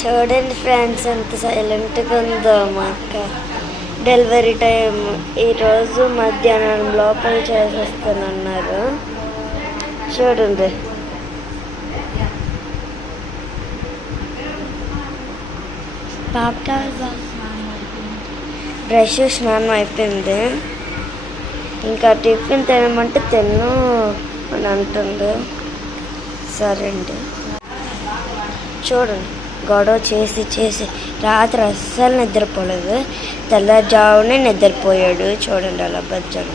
చూడండి ఫ్రెండ్స్ ఎంత సైలెంట్గా ఉందో మా అక్క. డెలివరీ టైం ఈరోజు మధ్యాహ్నం లోపల చేసేస్తానన్నారు. చూడండి బ్రష్ స్నానం అయిపోయింది. ఇంకా టిఫిన్ తినమంటే తిన్ను అని అంటుంది. సరే అండి. చూడండి గొడవ చేసి రాత్రి అస్సలు నిద్రపోలేదు. తెల్లజామునే నిద్రపోయాడు. చూడండి అలా బజ్జాడు.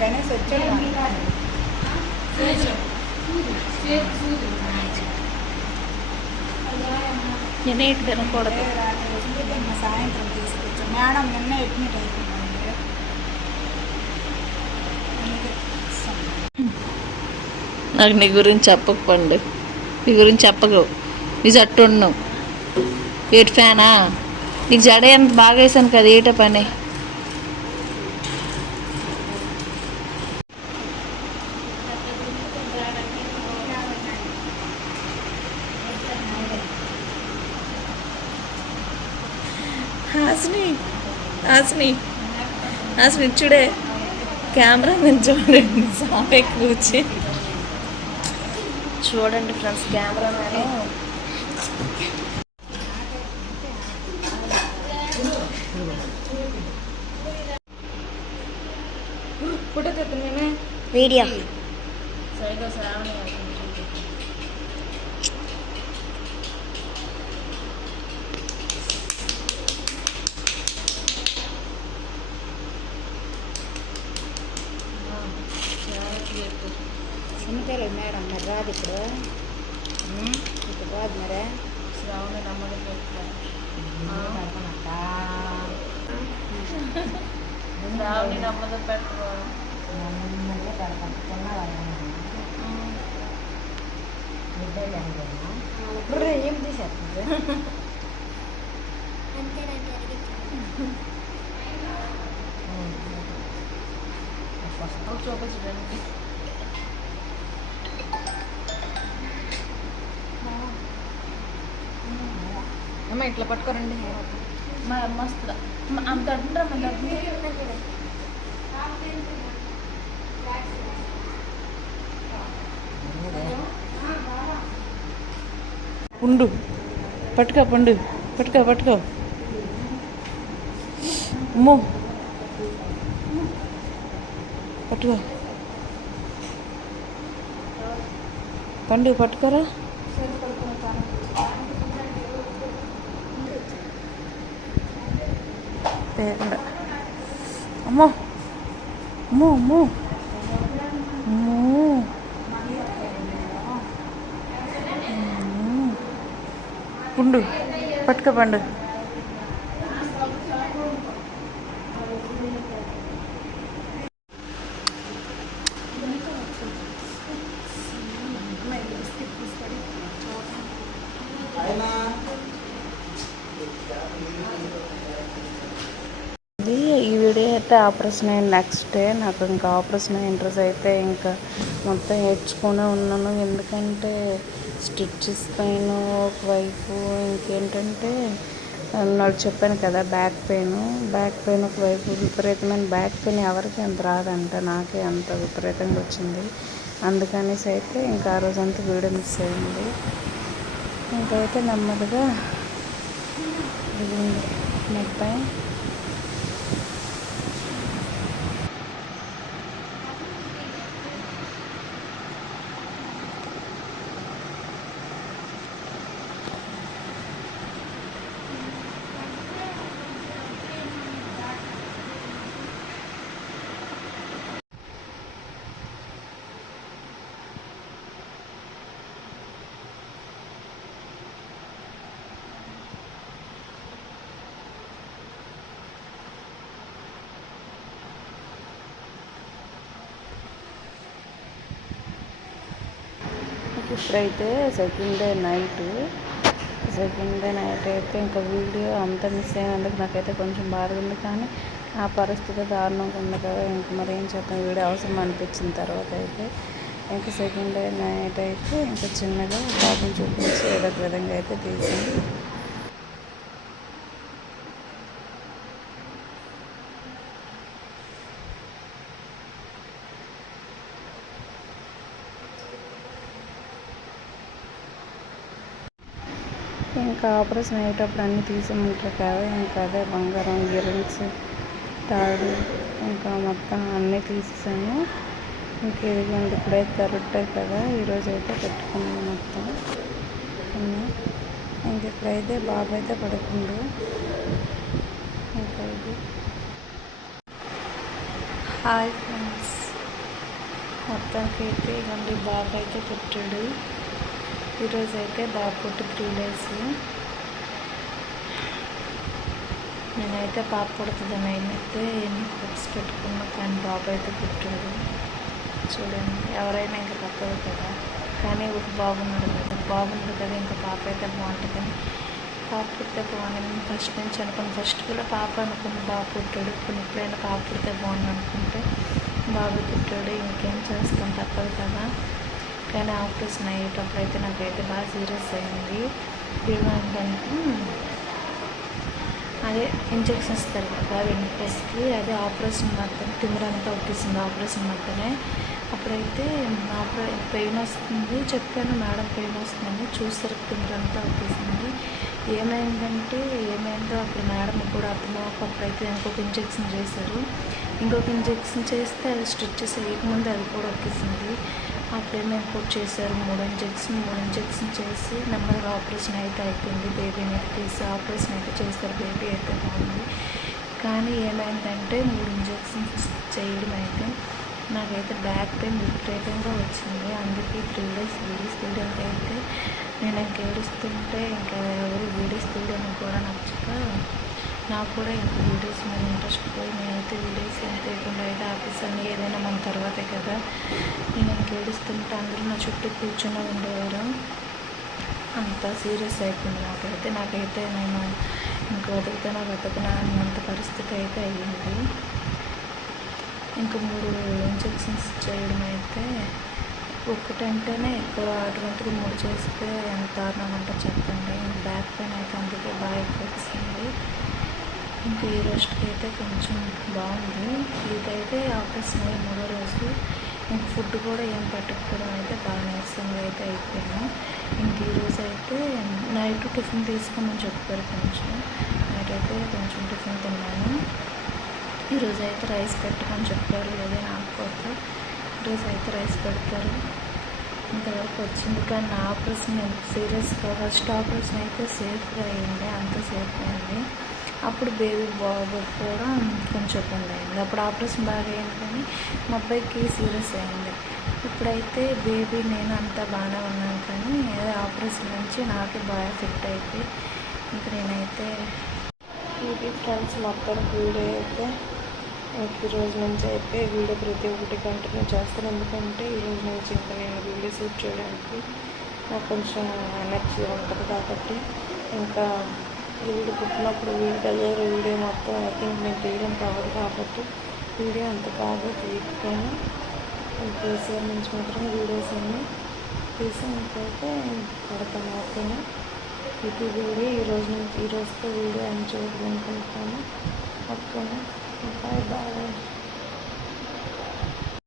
గణేష్ వచ్చాడు. నిన్న ఇటు తినకూడదు. సాయంత్రం తీసుకొచ్చాను మేడం. నిన్న అడ్మిట్ అయిపోయింది. నాకు నీ గురించి చెప్పకపోండి. నీ గురించి చెప్పకు. నీ జట్టు ఉన్నావు. ఏటి ఫ్యానా? నీకు జడ ఎంత బాగా వేసాను కదా. ఏట పని హాసిని చూడే కెమెరా మీద చూడండి. సాపే కూర్చి చూడండి ఫ్రెండ్స్ కెమెరా మ్యాన్ ఫోటో తెస్తున్నామే వీడియో. సరిగా శ్రావణి చిన్నపిల్లలు మేడం మరి రాదు ఇప్పుడు. ఇప్పుడు రాదు మరే. శ్రావణి నమ్మకం శ్రావణి నమ్మకం పెట్టరు. ఏం తీసేస్తుంది. చూపించడానికి అమ్మ ఇట్లా పట్టుకోరండి. మస్తు అంత అంటారా మన పుండు పట్టుకో. పట్టుకో అమ్మో పట్టుకో. పండు పట్టుకోరా. అమ్మో అమ్మో అమ్మో అమ్మో. పుండు పట్టుకో. పండు ఈ వీడియో అయితే ఆపరేషన్ అయిన నెక్స్ట్ డే నాకు ఇంకా ఆపరేషన్ అయిన రోజు అయితే ఇంకా మొత్తం ఏడ్చుకునే ఉన్నాను. ఎందుకంటే స్టిచ్చెస్ పైన ఒకవైపు ఇంకేంటంటే నాకు చెప్పాను కదా బ్యాక్ పెయిన్ ఒకవైపు విపరీతమైన బ్యాక్ పెయిన్ ఎవరికి అంత రాదంట. నాకే అంత విపరీతంగా వచ్చింది. అందుకనేసి అయితే ఇంకా ఆ రోజంతా వీడియో మిస్ అయింది. ఇంకైతే నెమ్మదిగా మొత్తం ఇప్పుడైతే సెకండ్ డే నైట్ అయితే ఇంకా వీడియో అంతా మిస్ అయినందుకు నాకైతే కొంచెం బాధగా ఉంది. కానీ ఆ పరిస్థితి దారుణంగా ఉంది కదా, ఇంక మరి ఏం చేద్దాం, వీడియో అవసరం అనిపించిన తర్వాత అయితే ఇంకా సెకండ్ డే నైట్ అయితే ఇంకా చిన్నగా బాబుని చూపించి ఏదో ఒక విధంగా అయితే తీసింది. ఇంకా ఆపరేషన్ అయ్యేటప్పుడు అన్నీ తీసేయమంటారు కదా, ఇంకా అదే బంగారం ఇయరింగ్స్ తాడు ఇంకా మొత్తం అన్నీ తీసేసాను. ఇంక ఇదిగోండి ఇప్పుడైతే థర్డ్ డే కదా, ఈరోజు అయితే పెట్టుకున్నాను మొత్తం అన్నీ. ఇంక ఇప్పుడైతే బాబు అయితే పడుకుండు. ఇంకా ఇది హాయ్ ఫ్రెండ్స్, మొత్తానికి అయితే ఇవ్వండి బాబు అయితే పుట్టాడు. ఈరోజు అయితే బాబు పుట్టి 3 days. నేనైతే పాప పుడుతుందని అయితే ఎన్ని హోప్స్ పెట్టుకున్నా, కానీ బాబు అయితే పుట్టాడు. చూడండి, ఎవరైనా ఇంకా తప్పదు కదా, కానీ ఒక బాగున్నాడు కదా, ఇంకా పాప అయితే బాగుంటుందని. పాప పుడితే బాగుంది ఫస్ట్ నుంచి అనుకుని, ఫస్ట్ కూడా పాప అనుకుని బాబు పుట్టాడు. ఇప్పుడు ఎప్పుడైనా పాప పుడితే బాగుంది అనుకుంటే బాబు పుట్టాడు. ఇంకేం చేస్తాం, తప్పదు కదా. కానీ ఆపరేషన్ అయ్యేటప్పుడు అయితే నాకైతే బాగా సీరియస్ అయింది. ఏమంటే అదే ఇంజెక్షన్ ఇస్తారు కదా వెనుకస్కి, అదే ఆపరేషన్ మధ్యనే తిమ్మిరంతా వచ్చేసింది ఆపరేషన్ మధ్యనే. అప్పుడైతే పెయిన్ వస్తుంది చెప్పాను, మేడం పెయిన్ వస్తుందని. చూసారు తిమ్మిరంతా వచ్చేసింది. ఏమైందో అప్పుడు మేడం కూడా అప్పుడైతే ఇంకొక ఇంజెక్షన్ చేశారు. ఇంకొక ఇంజెక్షన్ చేస్తే అది స్టిచెస్ వేయకముందు అది కూడా వచ్చేసింది. అప్పుడేమో ఇంకోటి చేశారు 3 ఇంజెక్షన్ చేసి నెమ్మదిగా ఆపరేషన్ అయితే అయిపోయింది. బేబీని అయితే తీసి ఆపరేషన్ అయితే చేస్తారు, బేబీ అయితే బాగుంది. కానీ ఏమైందంటే 3 ఇంజెక్షన్స్ చేయడం అయితే నాకైతే బ్యాక్ పెయిన్ విపరీతంగా వచ్చింది. అందుకే 3 days వీడియోస్ తీయడానికి అయితే నేను ఇంక ఏడుస్తుంటే ఇంకా ఎవరు వీడియోస్ తీయడానికి కూడా నచ్చక నాకు కూడా ఇంక వీడియోస్ మీద ఇంట్రెస్ట్ పోయి నేనైతే వీడియోస్ ఏం తీయకుండా అయితే ఆపేసాను. ఏదైనా మన తర్వాతే కదా. నేను ఇంక ఏడుస్తుంటే అందరూ నా చుట్టూ కూర్చొని ఉండేవారు. అంత సీరియస్ అయిపోయింది నాకైతే నేను ఇంక వదులుతున్నా అన్నంత పరిస్థితి అయితే అయ్యింది. ఇంకా 3 ఇంజెక్షన్స్ చేయడం అయితే ఒక్కటంటేనే ఎక్కువ, అటువంటిది 3 చేస్తే ఎంత దారుణం అంటే చెప్పండి. బ్యాక్ పెయిన్ అయితే అందుకే బాగా ఎక్కువ వచ్చింది. ఇంకా ఈ రోజుకి అయితే కొంచెం బాగుంది. ఇదైతే ఆపరేషన్ అయ్యి 3వ రోజు. ఇంక ఫుడ్ కూడా ఏం పెట్టకపోవడం అయితే బాగా నీరసంగా అయితే అయిపోయాను. ఇంక ఈరోజు అయితే నైట్ టిఫిన్ తీసుకోమని చెప్పారు. నైట్ అయితే కొంచెం టిఫిన్ తిన్నాను. ఈరోజు అయితే రైస్ పెట్టమని చెప్పారు, ఏదైనా ఆకుకూరతో. ఈరోజు అయితే రైస్ పెడతారు. ఇంతవరకు వచ్చింది. కానీ నా ఆపరేషన్ సీరియస్గా ఫస్ట్ ఆపరేషన్ అయితే సేఫ్గా అయింది, అంత సేఫ్ అయింది. అప్పుడు బేబీ బాబు కూడా కొంచెం ఇబ్బంది అయింది. అప్పుడు ఆపరేషన్ బాగా అయింది, కానీ మా అబ్బాయికి సీరియస్ అయింది. ఇప్పుడైతే బేబీ నేను అంతా బాగానే ఉన్నాను, కానీ అదే ఆపరేషన్ నుంచి నాకే బాగా ఎఫెక్ట్ అయిపోయి ఇంక నేనైతే ఇది ఫ్రెండ్స్ మొత్తం వీడియో అయితే ఈరోజు నుంచి అయితే వీడియో ప్రతి ఒక్కటి కంటిన్యూ చేస్తాను. ఎందుకంటే ఈరోజు నుంచి ఇంకా నేను వీడియో షూట్ చేయడానికి నాకు కొంచెం ఎనర్జీ ఉంటుంది. కాబట్టి ఇంకా వీడియో పుట్టినప్పుడు వీడియో మొత్తం ఐ థింక్ నేను తీయడం కావదు. కాబట్టి వీడియో అంత బాగా తీయకపోయినా కేసీఆర్ నుంచి మాత్రం వీడియోస్ అన్నీ తీసి ఇంకైతే పెడతాను. ఓకేనా, ఇది వీడియో ఈరోజుతో వీడియో ఎండ్ చేయాలనుకుంటాను. ఓకేనా, బాయ్ బాయ్.